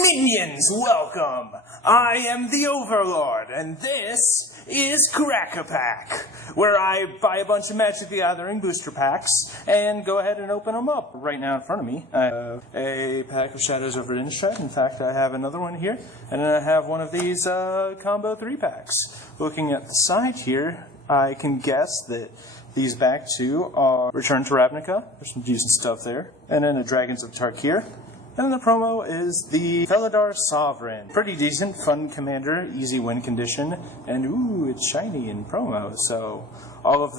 Minions, welcome! I am the Overlord, and this is Crack-a-Pack, where I buy a bunch of Magic the Gathering booster packs and go ahead and open them up. Right now in front of me, I have a pack of Shadows over Innistrad. In fact, I have another one here, and then I have one of these combo 3-packs. Looking at the side here, I can guess that these back two are Return to Ravnica. There's some decent stuff there. And then the Dragons of Tarkir. And the promo is the Felidar Sovereign. Pretty decent, fun commander, easy win condition, and ooh, it's shiny in promo. So all of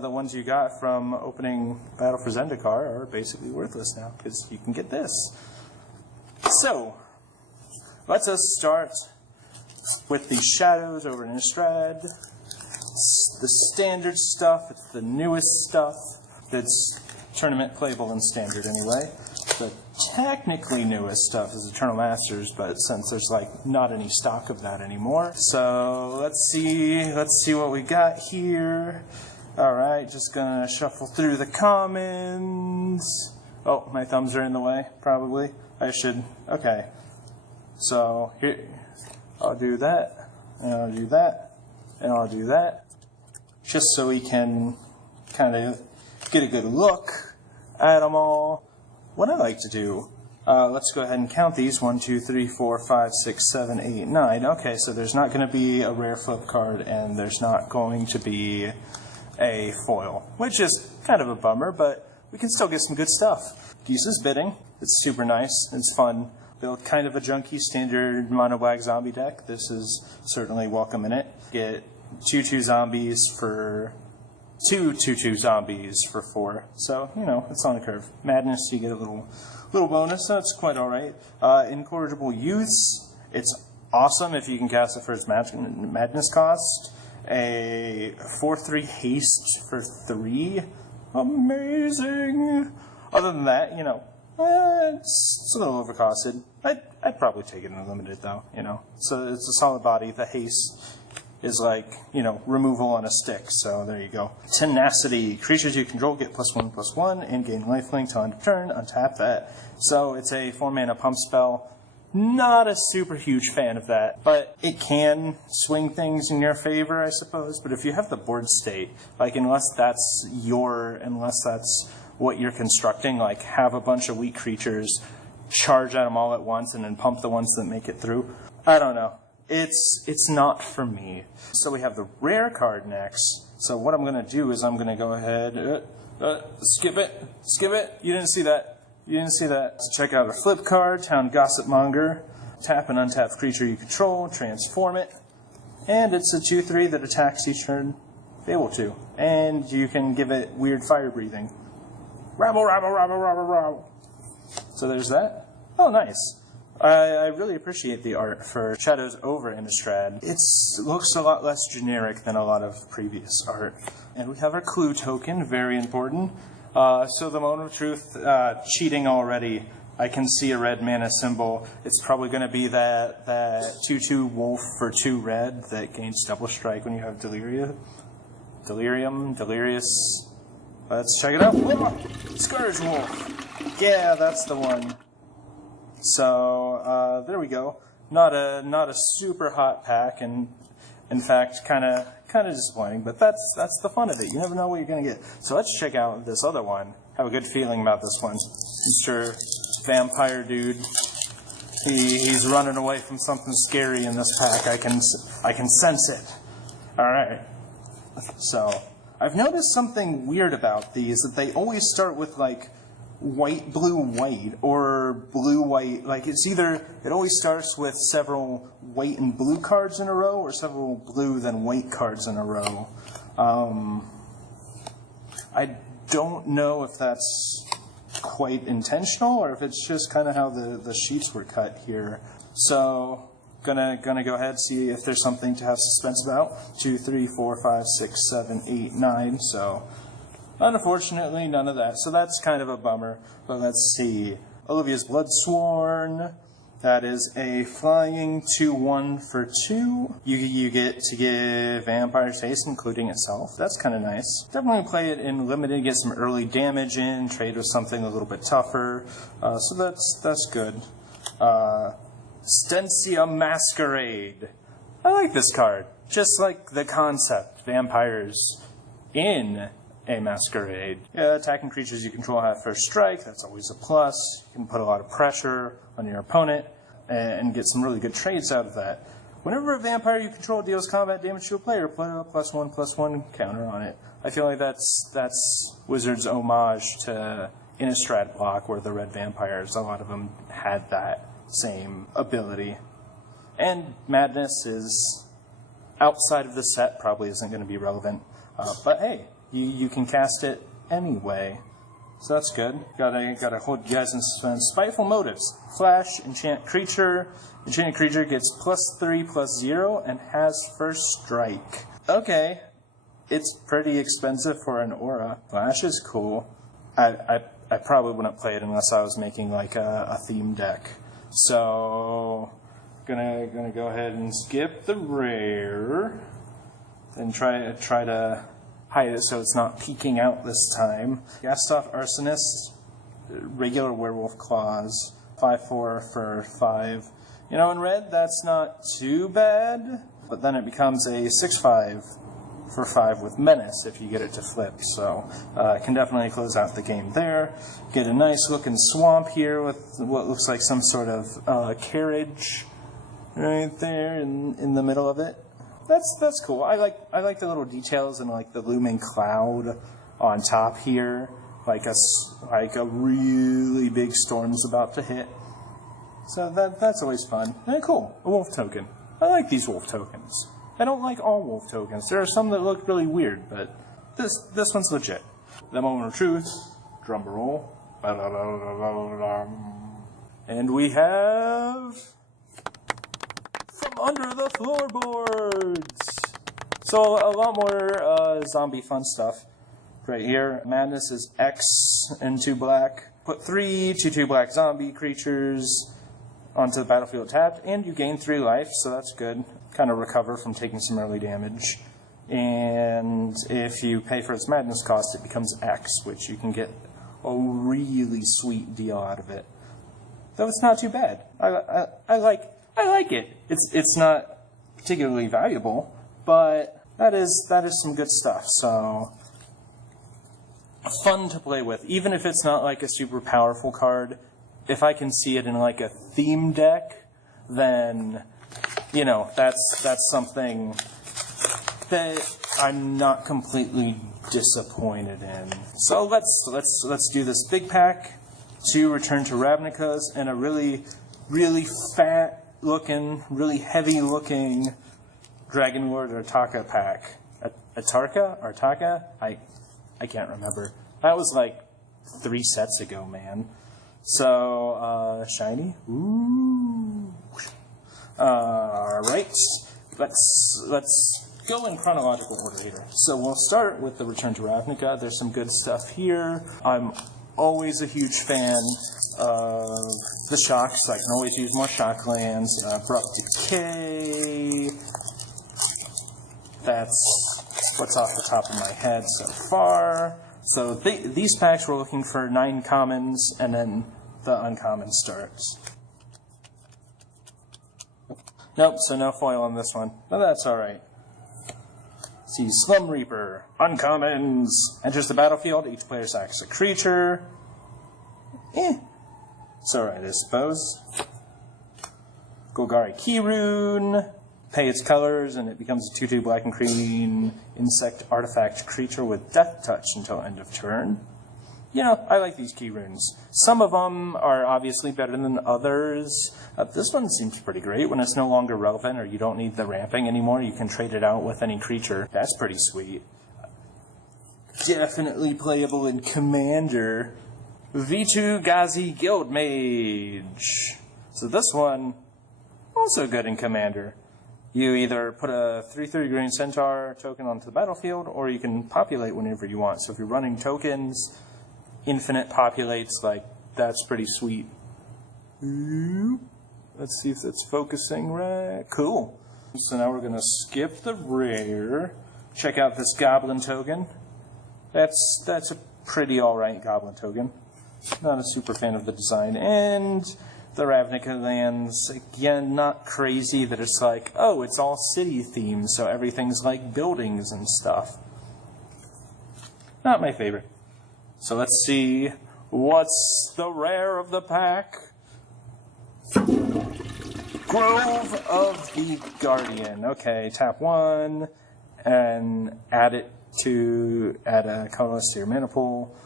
the ones you got from opening Battle for Zendikar are basically worthless now, because you can get this. So, let's us start with the Shadows over Innistrad. It's the standard stuff, it's the newest stuff that's tournament playable in standard anyway. The technically newest stuff is Eternal Masters, but since there's not any stock of that anymore. So let's see what we got here. Alright, just gonna shuffle through the commons. Oh, my thumbs are in the way, probably. I should, okay. So here, I'll do that, and I'll do that, and I'll do that. Just so we can kind of get a good look at them all. What I like to do, let's go ahead and count these. 1, 2, 3, 4, 5, 6, 7, 8, 9. Okay, so there's not going to be a rare flip card, and there's not going to be a foil, which is kind of a bummer, but we can still get some good stuff. Geese's Bidding. It's super nice. It's fun. Build kind of a junky standard mono black zombie deck. This is certainly welcome in it. Get 2/2 zombies for 2/2 zombies for 4. So, you know, it's on the curve. Madness, you get a little bonus, so it's quite alright. Incorrigible Youths, it's awesome if you can cast it for its madness cost. A 4/3 haste for 3. Amazing! Other than that, you know, it's a little overcosted. I'd probably take it in unlimited though, you know. So it's a solid body. The haste is removal on a stick, so there you go. Tenacity. Creatures you control get +1/+1 and gain lifelink till end of turn. Untap that. So it's a 4-mana pump spell. Not a super huge fan of that, but it can swing things in your favor, I suppose. But if you have the board state, unless that's what you're constructing, have a bunch of weak creatures, charge at them all at once, and then pump the ones that make it through. I don't know. It's not for me. So we have the rare card next. So what I'm going to do is I'm going to go ahead, skip it. You didn't see that. So check out a flip card, Town Gossipmonger. Tap an untapped creature you control, transform it. And it's a 2/3 that attacks each turn. Able to. And you can give it weird fire breathing. Rabble, rabble, rabble, rabble, rabble. So there's that. Oh, nice. I really appreciate the art for Shadows over Innistrad. It looks a lot less generic than a lot of previous art. And we have our clue token, very important. So the Moment of Truth, cheating already. I can see a red mana symbol. It's probably going to be that 2/2 wolf for 2 red that gains double strike when you have Delirious. Let's check it out. Whoa! Scourge Wolf. Yeah, that's the one. So there we go. Not a super hot pack, and in fact, kind of disappointing. But that's the fun of it. You never know what you're gonna get. So let's check out this other one. Have a good feeling about this one. Mr. Vampire Dude. He's running away from something scary in this pack. I can sense it. All right. So I've noticed something weird about these, that they always start with white, blue, white, or blue, white. It always starts with several white and blue cards in a row, or several blue then white cards in a row. I don't know if that's quite intentional, or if it's just kind of how the sheets were cut here. So, gonna go ahead, see if there's something to have suspense about. 2, 3, 4, 5, 6, 7, 8, 9, so unfortunately, none of that. So that's kind of a bummer. But let's see. Olivia's Bloodsworn. That is a flying 2/1 for 2. You get to give Vampire's Haste, including itself. That's kind of nice. Definitely play it in limited, get some early damage in, trade with something a little bit tougher. So that's good. Stensia Masquerade. I like this card. Just like the concept, vampires in a masquerade. Yeah, attacking creatures you control have first strike. That's always a plus. You can put a lot of pressure on your opponent and get some really good trades out of that. Whenever a vampire you control deals combat damage to a player, put a +1/+1 counter on it. I feel like that's Wizards' homage to Innistrad block, where the red vampires, a lot of them had that same ability. And Madness is outside of the set, probably isn't going to be relevant. But hey, you can cast it anyway. So that's good. Gotta hold you guys in suspense. Spiteful Motives. Flash, enchant creature. Enchanted creature gets +3/+0 and has first strike. Okay. It's pretty expensive for an aura. Flash is cool. I probably wouldn't play it unless I was making like a theme deck. So gonna go ahead and skip the rare. And try to hide it so it's not peeking out this time. Gastoff Arsonist, regular Werewolf Claws, 5/4 for 5. You know, in red, that's not too bad, but then it becomes a 6/5 for 5 with Menace if you get it to flip, so can definitely close out the game there. Get a nice looking swamp here with what looks like some sort of carriage right there in the middle of it. That's cool. I like the little details and like the looming cloud on top here, like a really big storm's about to hit. So that's always fun. And cool. A wolf token. I like these wolf tokens. I don't like all wolf tokens. There are some that look really weird, but this one's legit. The moment of truth. Drum roll. And we have From Under the Floorboards. So a lot more zombie fun stuff right here. Madness is X and 2 black. Put 3 2/2 black zombie creatures onto the battlefield tapped, and you gain 3 life, so that's good. Kind of recover from taking some early damage. And if you pay for its madness cost, it becomes X, which you can get a really sweet deal out of it. Though it's not too bad. I like it. It's not particularly valuable, but that is some good stuff. So fun to play with, even if it's not like a super powerful card. If I can see it in like a theme deck, then you know that's something that I'm not completely disappointed in. So let's do this big pack. 2 Return to Ravnica's and a really fat looking, really heavy looking Dragon Lord Artaka pack. Artaka? I can't remember. That was like 3 sets ago, man. So, shiny. Ooh. Alright. Let's go in chronological order here. So we'll start with the Return to Ravnica. There's some good stuff here. I'm always a huge fan of the shocks. I can always use more shock lands. Abrupt Decay. That's what's off the top of my head so far. So these packs were looking for 9 commons, and then the uncommon starts. Nope, so no foil on this one. But that's alright. See, Slum Reaper. Uncommons. Enters the battlefield. Each player sacks a creature. It's alright, I suppose. Golgari Keyrune. Pay its colors, and it becomes a 2/2 black and green insect artifact creature with death touch until end of turn. You know, I like these key runes. Some of them are obviously better than others. This one seems pretty great. When it's no longer relevant or you don't need the ramping anymore, you can trade it out with any creature. That's pretty sweet. Definitely playable in Commander. V2 Ghazi Guildmage. So this one, also good in Commander. You either put a 3/3 green centaur token onto the battlefield, or you can populate whenever you want. So if you're running tokens, infinite populates, like, that's pretty sweet. Let's see if that's focusing right. Cool. So now we're going to skip the rare. Check out this goblin token. That's a pretty alright goblin token. Not a super fan of the design. And The Ravnica lands, again, not crazy that it's like, oh, it's all city themed, so everything's like buildings and stuff. Not my favorite. So let's see, what's the rare of the pack? Grove of the Guardian. Okay, tap 1 and add a colorless to your mana pool.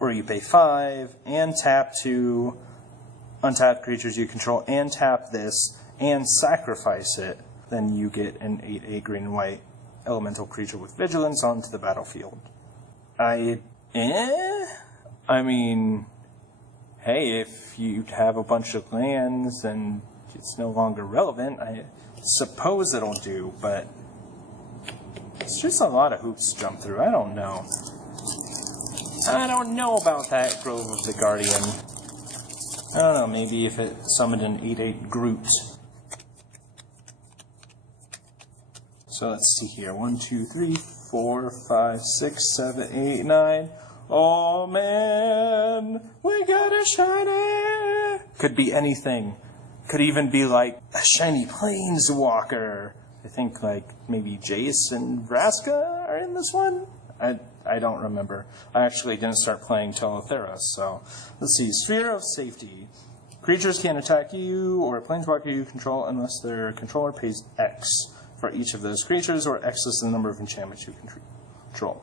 Or you pay 5 and tap 2 untap creatures you control and tap this and sacrifice it. Then you get an 8/8 green and white elemental creature with vigilance onto the battlefield. I mean, hey, if you have a bunch of lands and it's no longer relevant, I suppose it'll do, but it's just a lot of hoops to jump through. I don't know. I don't know about that Grove of the Guardian. I don't know, maybe if it summoned an 8/8 Groot. So let's see here. 1, 2, 3, 4, 5, 6, 7, 8, 9. Oh man, we got a shiny! Could be anything. Could even be like a shiny planeswalker. I think like maybe Jace and Vraska are in this one? I don't remember. I actually didn't start playing till Theros, so let's see. Sphere of Safety. Creatures can't attack you or a planeswalker you control unless their controller pays X for each of those creatures, or X is the number of enchantments you control.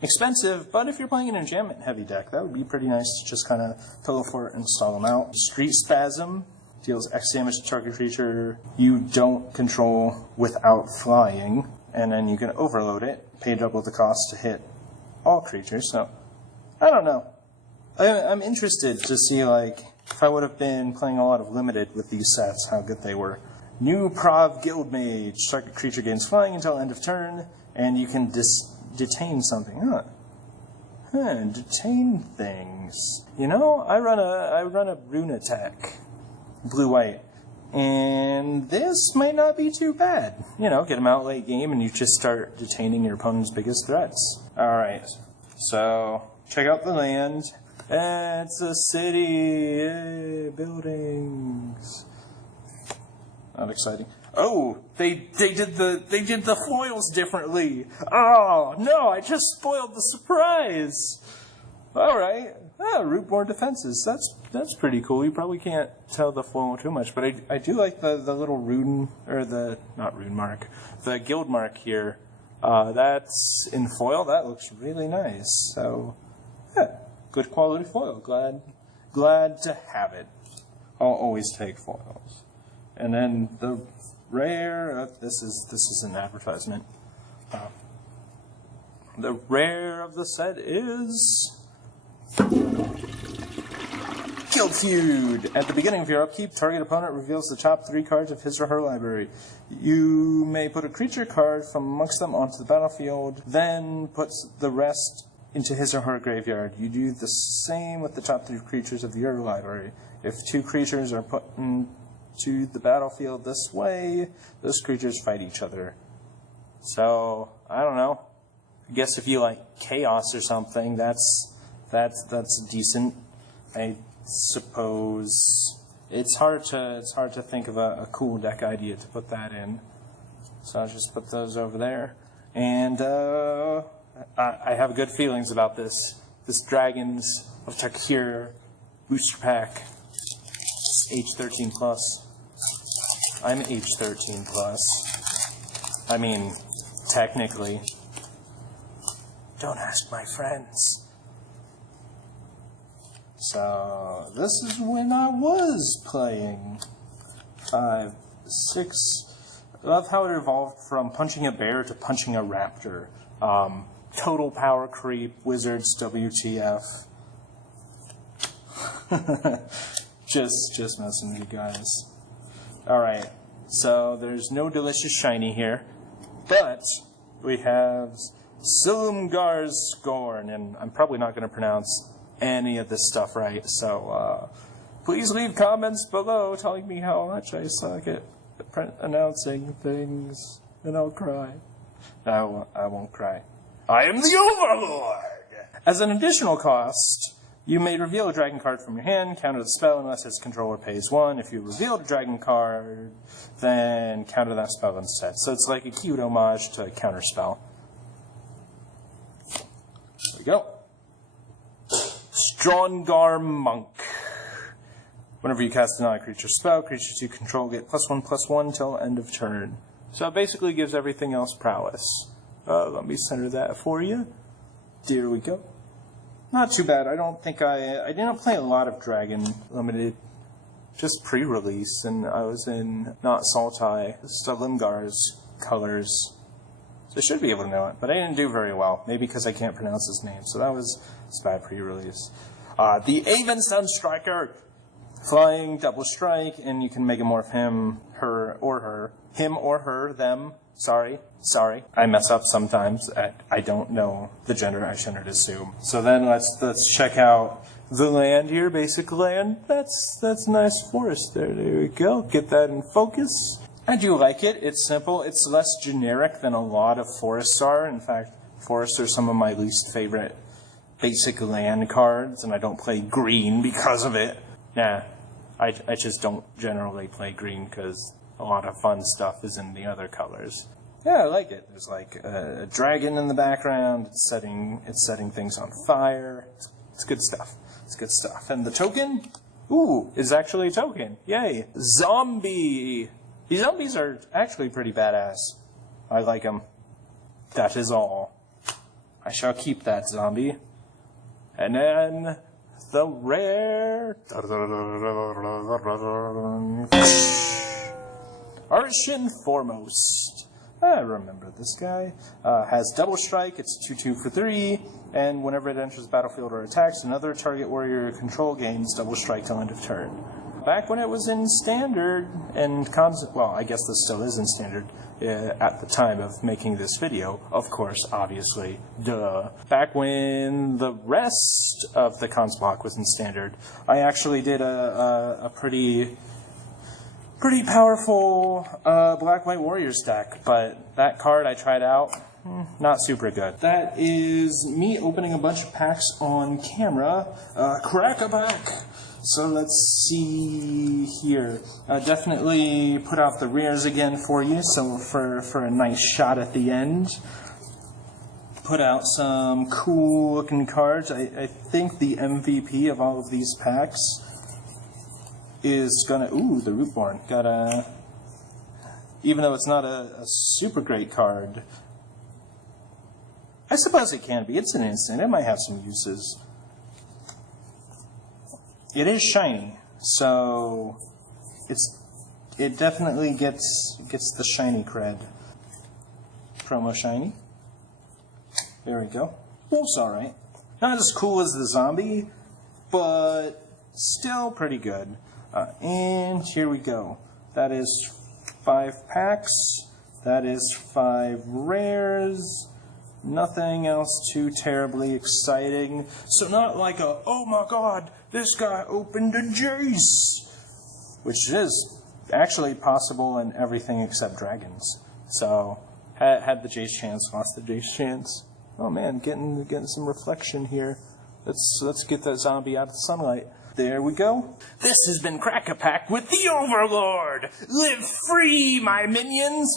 Expensive, but if you're playing an enchantment-heavy deck, that would be pretty nice to just kind of pillow fort and stall them out. Street Spasm deals X damage to target creature you don't control without flying, and then you can overload it, pay double the cost to hit all creatures. So, I don't know. I'm interested to see, like, if I would have been playing a lot of Limited with these sets, how good they were. New Prov Guildmage. Target creature gains flying until end of turn, and you can detain something. Detain things. You know, I run a rune attack. Blue-white. And this might not be too bad. You know, get them out late game and you just start detaining your opponent's biggest threats. Alright, so check out the land. It's a city. Yay, buildings. Not exciting. Oh, they did the foils differently. Oh no, I just spoiled the surprise. Alright. Rootborn defenses. That's pretty cool. You probably can't tell the foil too much, but I do like the little rune, or not rune mark, the guild mark here. That's in foil. That looks really nice. So, yeah, good quality foil. Glad to have it. I'll always take foils. And then the rare. This is an advertisement. The rare of the set is Guild Feud. At the beginning of your upkeep, target opponent reveals the top 3 cards of his or her library. You may put a creature card from amongst them onto the battlefield, then puts the rest into his or her graveyard. You do the same with the top 3 creatures of your library. If 2 creatures are put into the battlefield this way, those creatures fight each other. So, I don't know. I guess if you like Chaos or something, that's decent. I suppose it's hard to think of a cool deck idea to put that in. So I'll just put those over there. And I have good feelings about this. This Dragons of Tarkir booster pack. It's age 13 plus. I'm age 13 plus. I mean, technically. Don't ask my friends. So, this is when I was playing 5, 6. I love how it evolved from punching a bear to punching a raptor. Total power creep, wizards, WTF. just messing with you guys. Alright, so there's no delicious shiny here, but we have Silumgar's Scorn, and I'm probably not going to pronounce any of this stuff right, so please leave comments below telling me how much I suck at announcing things, and I'll cry. I won't cry. I am the Overlord! As an additional cost, You may reveal a dragon card from your hand, counter the spell unless its controller pays 1. If you revealed a dragon card, then counter that spell instead. So it's like a cute homage to counter spell. There we go. Strongar Monk. Whenever you cast a non-creature spell, creatures you control get +1/+1 till end of turn. So it basically gives everything else prowess. Let me center that for you. There we go. Not too bad. I don't think I didn't play a lot of Dragon Limited, just pre-release, and I was in not Sultai, Stalimgar's colors. So I should be able to know it, but I didn't do very well. Maybe because I can't pronounce his name, so that was bad pre-release. The Avenstone Striker, flying, double strike, and you can megamorph him, her, or her. Him or her, them. Sorry. I mess up sometimes. I don't know the gender. I shouldn't assume. So then let's check out the land here. Basic land. That's nice forest there. There we go. Get that in focus. I do like it. It's simple. It's less generic than a lot of forests are. In fact, forests are some of my least favorite basic land cards, and I don't play green because of it. Nah, I just don't generally play green because a lot of fun stuff is in the other colors. Yeah, I like it. There's like a dragon in the background. It's setting things on fire. It's good stuff. It's good stuff. And the token, is actually a token. Yay! Zombie. These zombies are actually pretty badass. I like them. That is all. I shall keep that zombie. And then the rare Arshin Foremost. I remember this guy. Has double strike, it's 2/2 for 3, and whenever it enters the battlefield or attacks, another target warrior control gains double strike till end of turn. Back when it was in standard, and well, I guess this still is in standard at the time of making this video, of course, obviously, duh. Back when the rest of the cons block was in standard, I actually did a pretty powerful Black-White Warriors deck, but that card I tried out, not super good. That is me opening a bunch of packs on camera. Crack-a-pack! So let's see here. Definitely put out the rares again for you, so for a nice shot at the end. Put out some cool looking cards. I think the MVP of all of these packs is gonna, the Rootborn. Even though it's not a super great card, I suppose it can be. It's an instant. It might have some uses. It is shiny, so it definitely gets the shiny cred. Promo shiny. There we go. Wolf's alright. Not as cool as the zombie, but still pretty good. And here we go. That is 5 packs. That is 5 rares. Nothing else too terribly exciting. So not like a, oh my god, this guy opened a Jace! Which is actually possible in everything except dragons. So, had the Jace chance, lost the Jace chance. Oh man, getting some reflection here. Let's get that zombie out of the sunlight. There we go. This has been Crack-a-Pack with the Overlord! Live free, my minions!